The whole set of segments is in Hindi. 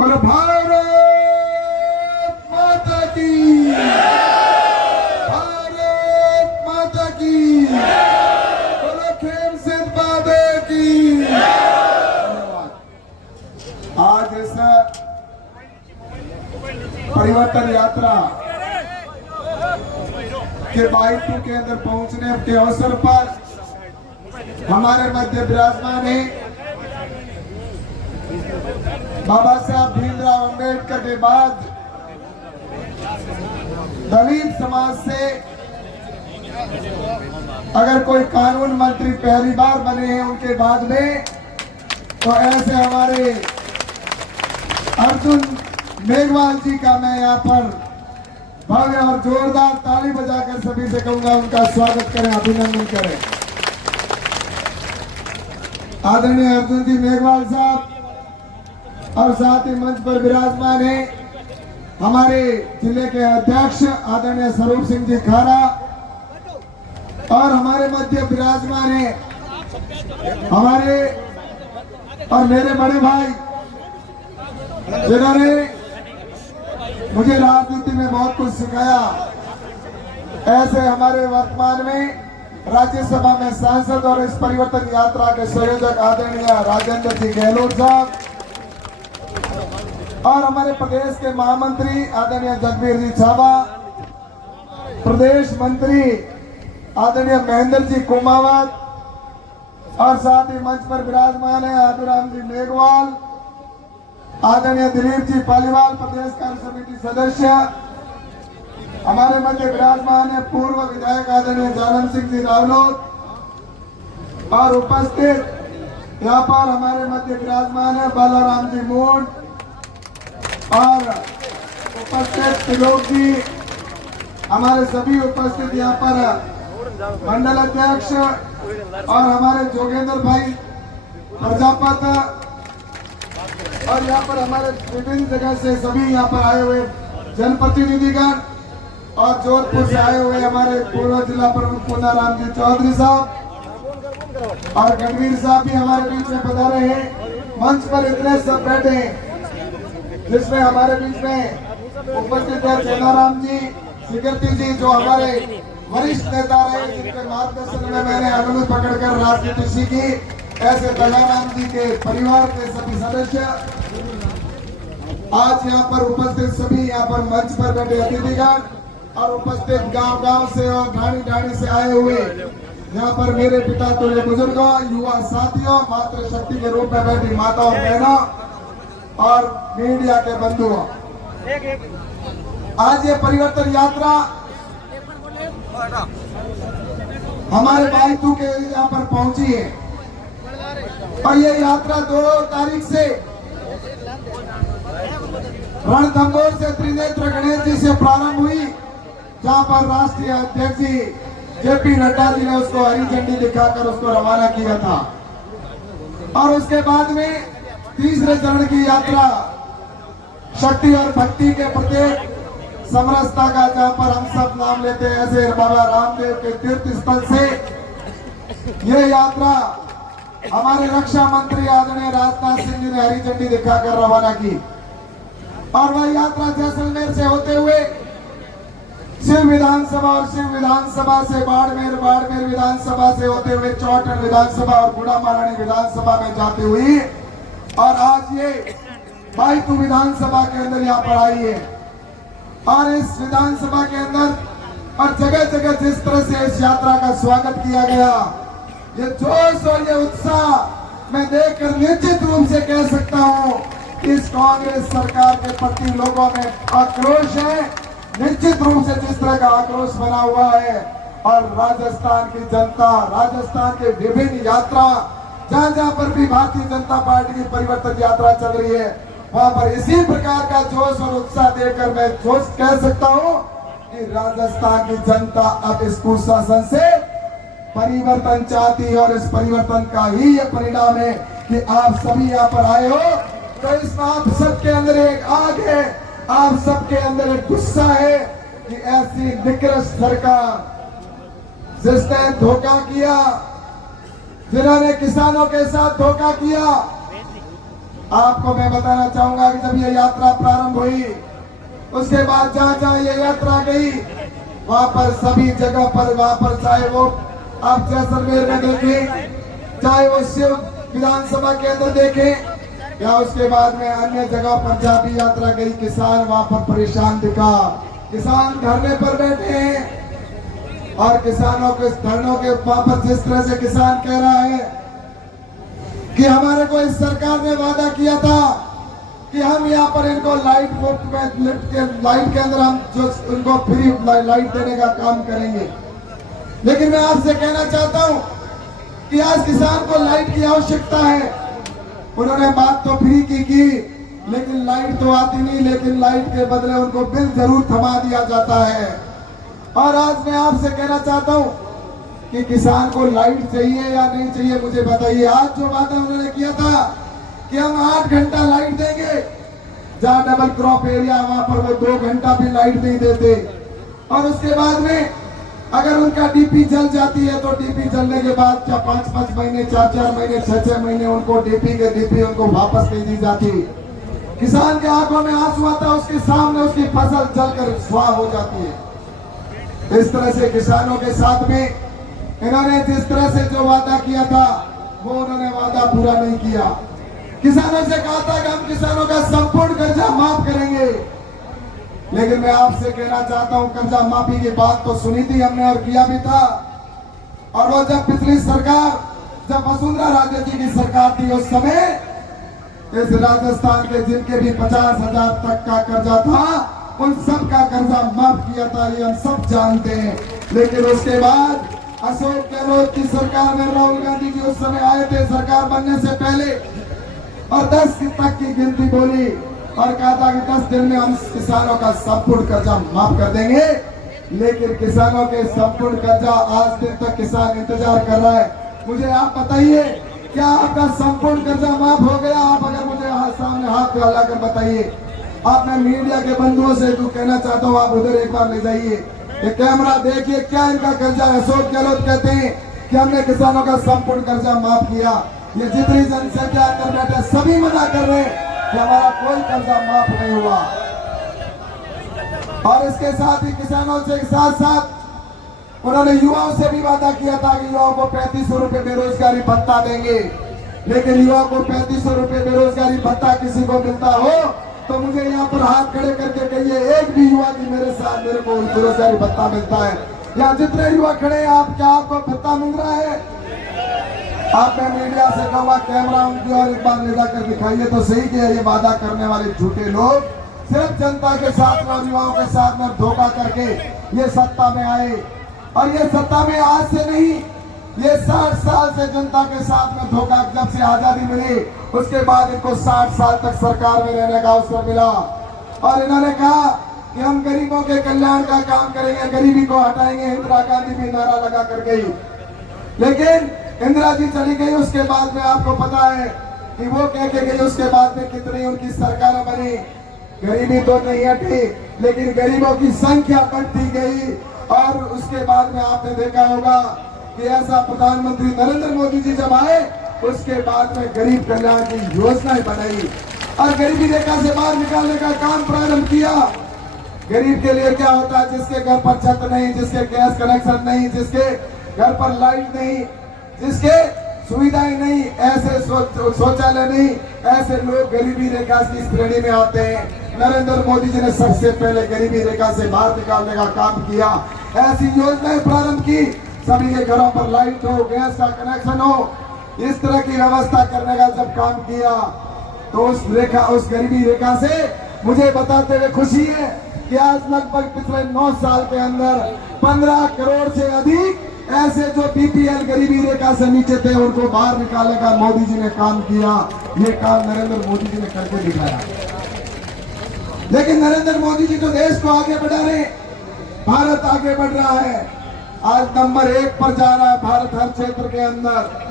बोलो भारत माता की, भारत माता की, बोलो खेम सिंह बाबे की। धन्यवाद। आज इस परिवर्तन यात्रा के बाइटू के अंदर पहुंचने के अवसर पर हमारे मध्य विराजमान है बाबा साहब भीमराव अंबेडकर के बाद दलित समाज से अगर कोई कानून मंत्री पहली बार बने हैं उनके बाद में, तो ऐसे हमारे अर्जुन मेघवाल जी का मैं यहाँ पर भव्य और जोरदार ताली बजाकर सभी से कहूंगा उनका स्वागत करें, अभिनंदन करें। आदरणीय अर्जुन जी मेघवाल साहब और साथ ही मंच पर विराजमान है हमारे जिले के अध्यक्ष आदरणीय स्वरूप सिंह जी खारा, और हमारे मध्य विराजमान है हमारे और मेरे बड़े भाई जिन्होंने मुझे राजनीति में बहुत कुछ सिखाया, ऐसे हमारे वर्तमान में राज्यसभा में सांसद और इस परिवर्तन यात्रा के संयोजक आदरणीय राजेंद्र जी गहलोत साहब, और हमारे प्रदेश के महामंत्री आदरणीय जगबीर जी छाबा, प्रदेश मंत्री आदरणीय महेंद्र जी कुमावत, और साथ ही मंच पर विराजमान है आदिराम जी मेघवाल, आदरणीय दिलीप जी पालीवाल प्रदेश कार्य समिति सदस्य, हमारे मध्य विराजमान है पूर्व विधायक आदरणीय जानम सिंह जी रावलोत, और उपस्थित यहाँ पर हमारे मध्य विराजमान है बालाराम जी मोड, और उपस्थित त्रिलोक जी, हमारे सभी उपस्थित यहाँ पर मंडल अध्यक्ष और हमारे जोगेंद्र भाई प्रजापत, और यहाँ पर हमारे विभिन्न जगह से सभी यहाँ पर आए हुए जनप्रतिनिधिगण, और जोधपुर से आए हुए हमारे पूर्व जिला प्रमुख पूनाराम जी चौधरी साहब और गणवीर साहब भी हमारे बीच में पधारे हैं। मंच पर इतने सब बैठे हैं जिसमें हमारे बीच में उपस्थित है चेनाराम जी सिकरती जी, जो हमारे वरिष्ठ नेता रहे, जिनके मार्गदर्शन में मैंने अंगुली पकड़कर राजनीति सीखी, ऐसे दयाराम जी के परिवार के सभी सदस्य, आज यहाँ पर उपस्थित सभी यहाँ पर मंच पर बैठे अतिथिगण और उपस्थित गांव-गांव से और ढाणी-ढाणी से आए हुए यहाँ पर मेरे पिता तुल्य बुजुर्गों, युवा साथियों, मातृशक्ति के रूप में बैठी माता और बहनों और मीडिया के बंधुओं, आज ये परिवर्तन यात्रा हमारे बाइटू के यहाँ पर पहुंची है, और ये यात्रा 2 तारीख से रणथंभौर से त्रिनेत्र गणेश जी से प्रारंभ हुई, जहां पर राष्ट्रीय अध्यक्ष जी जेपी नड्डा जी ने उसको हरी झंडी दिखाकर उसको रवाना किया था, और उसके बाद में तीसरे चरण की यात्रा शक्ति और भक्ति के प्रत्येक समरसता का, जहां पर हम सब नाम लेते हैं ऐसे बाबा रामदेव के तीर्थ स्थल से ये यात्रा हमारे रक्षा मंत्री आदरणीय राजनाथ सिंह जी ने हरी झंडी दिखाकर रवाना की, और वह यात्रा जैसलमेर से होते हुए शिव विधानसभा और शिव विधानसभा से बाड़मेर, बाड़मेर विधानसभा से होते हुए चौटन विधानसभा और गुड़ा महारानी विधानसभा में जाती हुई, और आज ये बाइटू विधानसभा के अंदर यहाँ पर आई है, और इस विधानसभा के अंदर और जगह जगह जिस तरह से इस यात्रा का स्वागत किया गया, ये जोश और ये उत्साह मैं देखकर निश्चित रूप से कह सकता हूँ कि इस कांग्रेस सरकार के प्रति लोगों में आक्रोश है, निश्चित रूप से जिस तरह का आक्रोश बना हुआ है। और राजस्थान की जनता, राजस्थान के विभिन्न यात्रा, जहां जहां पर भी भारतीय जनता पार्टी की परिवर्तन यात्रा चल रही है, वहां पर इसी प्रकार का जोश और उत्साह देकर मैं जोश कह सकता हूं कि राजस्थान की जनता अब इस कुशासन से परिवर्तन चाहती है, और इस परिवर्तन का ही ये परिणाम है कि आप सभी यहाँ पर आए हो। तो इसमें आप सबके अंदर एक आग है, आप सबके अंदर एक गुस्सा है कि ऐसी निकृष्ट सरकार जिसने धोखा किया, जिन्होंने किसानों के साथ धोखा किया, आपको मैं बताना चाहूंगा कि जब ये यात्रा प्रारंभ हुई, उसके बाद जहां जहां ये यात्रा गई, वहां पर सभी जगह पर, वहां पर चाहे वो आप जैसलमेर में देखें, चाहे वो शिव विधानसभा के अंदर देखें, या उसके बाद में अन्य जगह पर जहाँ भी यात्रा गई, किसान वहां पर परेशान दिखा। किसान धरने पर बैठे हैं और किसानों के धरनों के वहां पर जिस तरह से किसान कह रहा है कि हमारे को इस सरकार ने वादा किया था कि हम यहाँ पर इनको लाइट के अंदर हम जो उनको फ्री लाइट देने का काम करेंगे। लेकिन मैं आपसे कहना चाहता हूँ कि आज किसान को लाइट की आवश्यकता है। उन्होंने बात तो फ्री की, लेकिन लाइट तो आती नहीं, लेकिन लाइट के बदले उनको बिल जरूर थमा दिया जाता है। और आज मैं आपसे कहना चाहता हूँ कि किसान को लाइट चाहिए या नहीं चाहिए, मुझे बताइए। आज जो वादा उन्होंने किया था कि हम 8 घंटा लाइट देंगे, जहाँ डबल क्रॉप एरिया वहां पर वो 2 घंटा भी लाइट नहीं देते। और उसके बाद में अगर उनका डीपी जल जाती है तो डीपी जलने के बाद 5-5 महीने, 4-4 महीने, 6-6 महीने उनको डीपी उनको वापस नहीं दी जाती। किसान के आंखों में आंसू आता, उसके सामने उसकी फसल जलकर स्वाह हो जाती है। इस तरह से किसानों के साथ में इन्होंने जिस तरह से जो वादा किया था, वो उन्होंने वादा पूरा नहीं किया। किसानों से कहा था कि हम किसानों का संपूर्ण कर्जा माफ करेंगे, लेकिन मैं आपसे कहना चाहता हूं, कर्जा माफी की बात तो सुनी थी हमने और किया भी था। और वो जब पिछली सरकार, जब वसुंधरा राजे जी की सरकार थी, उस समय इस राजस्थान के जिनके भी 50,000 तक का कर्जा था, उन सब का कर्जा माफ किया था, ये हम सब जानते हैं। लेकिन उसके बाद अशोक गहलोत की सरकार में राहुल गांधी जी उस समय आए थे सरकार बनने से पहले, और 10 तक की गिनती बोली और कहा था कि 10 दिन में हम किसानों का संपूर्ण कर्जा माफ कर देंगे। लेकिन किसानों के संपूर्ण कर्जा आज दिन तक किसान इंतजार कर रहा है। मुझे आप बताइए, क्या आपका संपूर्ण कर्जा माफ हो गया? आप अगर मुझे सामने हाथ पे हिलाकर बताइए। आप मैं मीडिया के बंधुओं से जो कहना चाहता हूँ, आप उधर एक बार ले जाइए, ये कैमरा देखिए, क्या इनका कर्जा है? अशोक गहलोत कहते हैं कि हमने किसानों का संपूर्ण कर्जा माफ किया। ये जितनी जनसंख्या अंदर बैठे सभी मना कर रहे हैं कि हमारा कोई कर्जा माफ नहीं हुआ। और इसके साथ ही किसानों से साथ साथ उन्होंने युवाओं से भी वादा किया था कि युवाओं को 3500 रुपए बेरोजगारी भत्ता देंगे। लेकिन युवाओं को 3500 रुपए बेरोजगारी भत्ता किसी को मिलता हो तो मुझे यहाँ पर हाथ खड़े करके कहिए, एक भी युवा की मेरे साथ मेरे को बेरोजगारी भत्ता मिलता है? यहाँ जितने युवा खड़े हैं, आप क्या आपको भत्ता मिल रहा है? आप मैं मीडिया से कहूँगा, कैमरा उनकी और एक बार ले जाकर दिखाइए तो सही कि ये वादा करने वाले झूठे लोग सिर्फ जनता के साथ में, युवाओं के साथ में धोखा करके ये सत्ता में आए। और ये सत्ता में आज से नहीं, ये 60 साल से जनता के साथ में धोखा। जब से आजादी मिली उसके बाद इनको 60 साल तक सरकार में रहने का अवसर मिला और इन्होंने कहा कि हम गरीबों के कल्याण का काम करेंगे, गरीबी को हटाएंगे। इंदिरा गांधी भी नारा लगा कर गई, लेकिन इंदिरा जी चली गई। उसके बाद में आपको पता है कि वो कह के गई, उसके बाद में कितनी उनकी सरकारें बनी। गरीबी तो नहीं हटी, लेकिन गरीबों की संख्या बढ़ती गई। और उसके बाद में आपने देखा होगा कि ऐसा प्रधानमंत्री नरेंद्र मोदी जी जब आए, उसके बाद में गरीब कल्याण की योजनाएं बनाई और गरीबी रेखा से बाहर निकालने का काम प्रारंभ किया। गरीब के लिए क्या होता है? जिसके घर पर छत नहीं, जिसके गैस कनेक्शन नहीं, जिसके घर पर लाइट नहीं, जिसके सुविधाएं नहीं, ऐसे शौचालय नहीं, ऐसे लोग गरीबी रेखा की श्रेणी में आते हैं। नरेंद्र मोदी जी ने सबसे पहले गरीबी रेखा से बाहर निकालने का काम किया, ऐसी योजनाएं प्रारंभ की, सभी के घरों पर लाइट हो, गैस का कनेक्शन हो, इस तरह की व्यवस्था करने का जब काम किया तो उस गरीबी रेखा से मुझे बताते हुए खुशी है कि आज लगभग पिछले 9 साल के अंदर 15 करोड़ से अधिक ऐसे जो बीपीएल गरीबी रेखा से नीचे थे उनको बाहर निकालने का मोदी जी ने काम किया। ये काम नरेंद्र मोदी जी ने करके दिखाया। लेकिन नरेंद्र मोदी जी तो देश को आगे बढ़ा रहे, भारत आगे बढ़ रहा है, आज नंबर 1 पर जा रहा है भारत। हर क्षेत्र के अंदर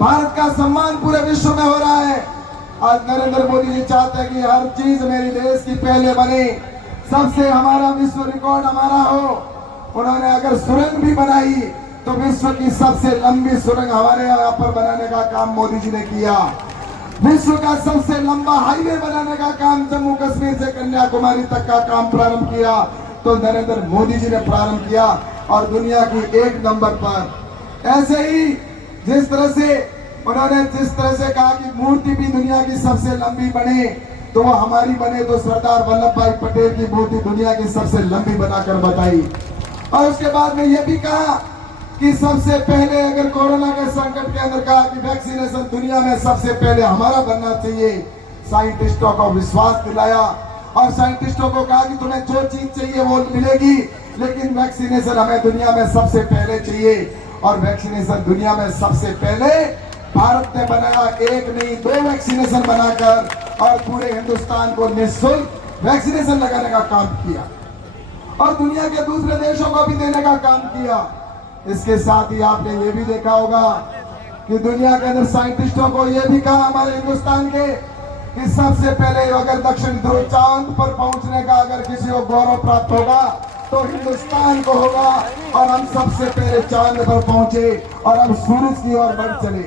भारत का सम्मान पूरे विश्व में हो रहा है। आज नरेंद्र मोदी जी चाहते हैं कि हर चीज मेरी देश की पहले बने, सबसे हमारा विश्व रिकॉर्ड हमारा हो। उन्होंने अगर सुरंग भी बनाई तो विश्व की सबसे लंबी सुरंग हमारे यहाँ पर बनाने का काम मोदी जी ने किया। विश्व का सबसे लंबा हाईवे बनाने का काम जम्मू कश्मीर से कन्याकुमारी तक का काम प्रारंभ किया तो नरेंद्र मोदी जी ने प्रारंभ किया और दुनिया की 1 नंबर पर। ऐसे ही जिस तरह से उन्होंने जिस तरह से कहा कि मूर्ति भी दुनिया की सबसे लंबी बने तो वो हमारी बने, तो सरदार वल्लभ भाई पटेल की मूर्ति दुनिया की सबसे लंबी बनाकर बताई। और उसके बाद में ये भी कहा कि सबसे पहले अगर कोरोना के संकट के अंदर कहा कि वैक्सीनेशन दुनिया में सबसे पहले हमारा बनना चाहिए। साइंटिस्टों को विश्वास दिलाया और साइंटिस्टों को कहा कि तुम्हें जो चीज चाहिए वो मिलेगी, लेकिन वैक्सीनेशन हमें दुनिया में सबसे पहले चाहिए। और वैक्सीनेशन दुनिया में सबसे पहले भारत ने बनाया, 1 नहीं 2 वैक्सीनेशन बनाकर और पूरे हिंदुस्तान को निःशुल्क वैक्सीनेशन लगाने का काम किया और दुनिया के दूसरे देशों को भी देने का काम किया। इसके साथ ही आपने ये भी देखा होगा कि दुनिया के अंदर साइंटिस्टों को ये भी कहा हमारे हिंदुस्तान के कि सबसे पहले अगर दक्षिण ध्रुव चांद पर पहुंचने का अगर किसी को गौरव प्राप्त होगा तो हिंदुस्तान को होगा। और हम सबसे पहले चांद पर पहुंचे और हम सूरज की ओर बढ़ चले।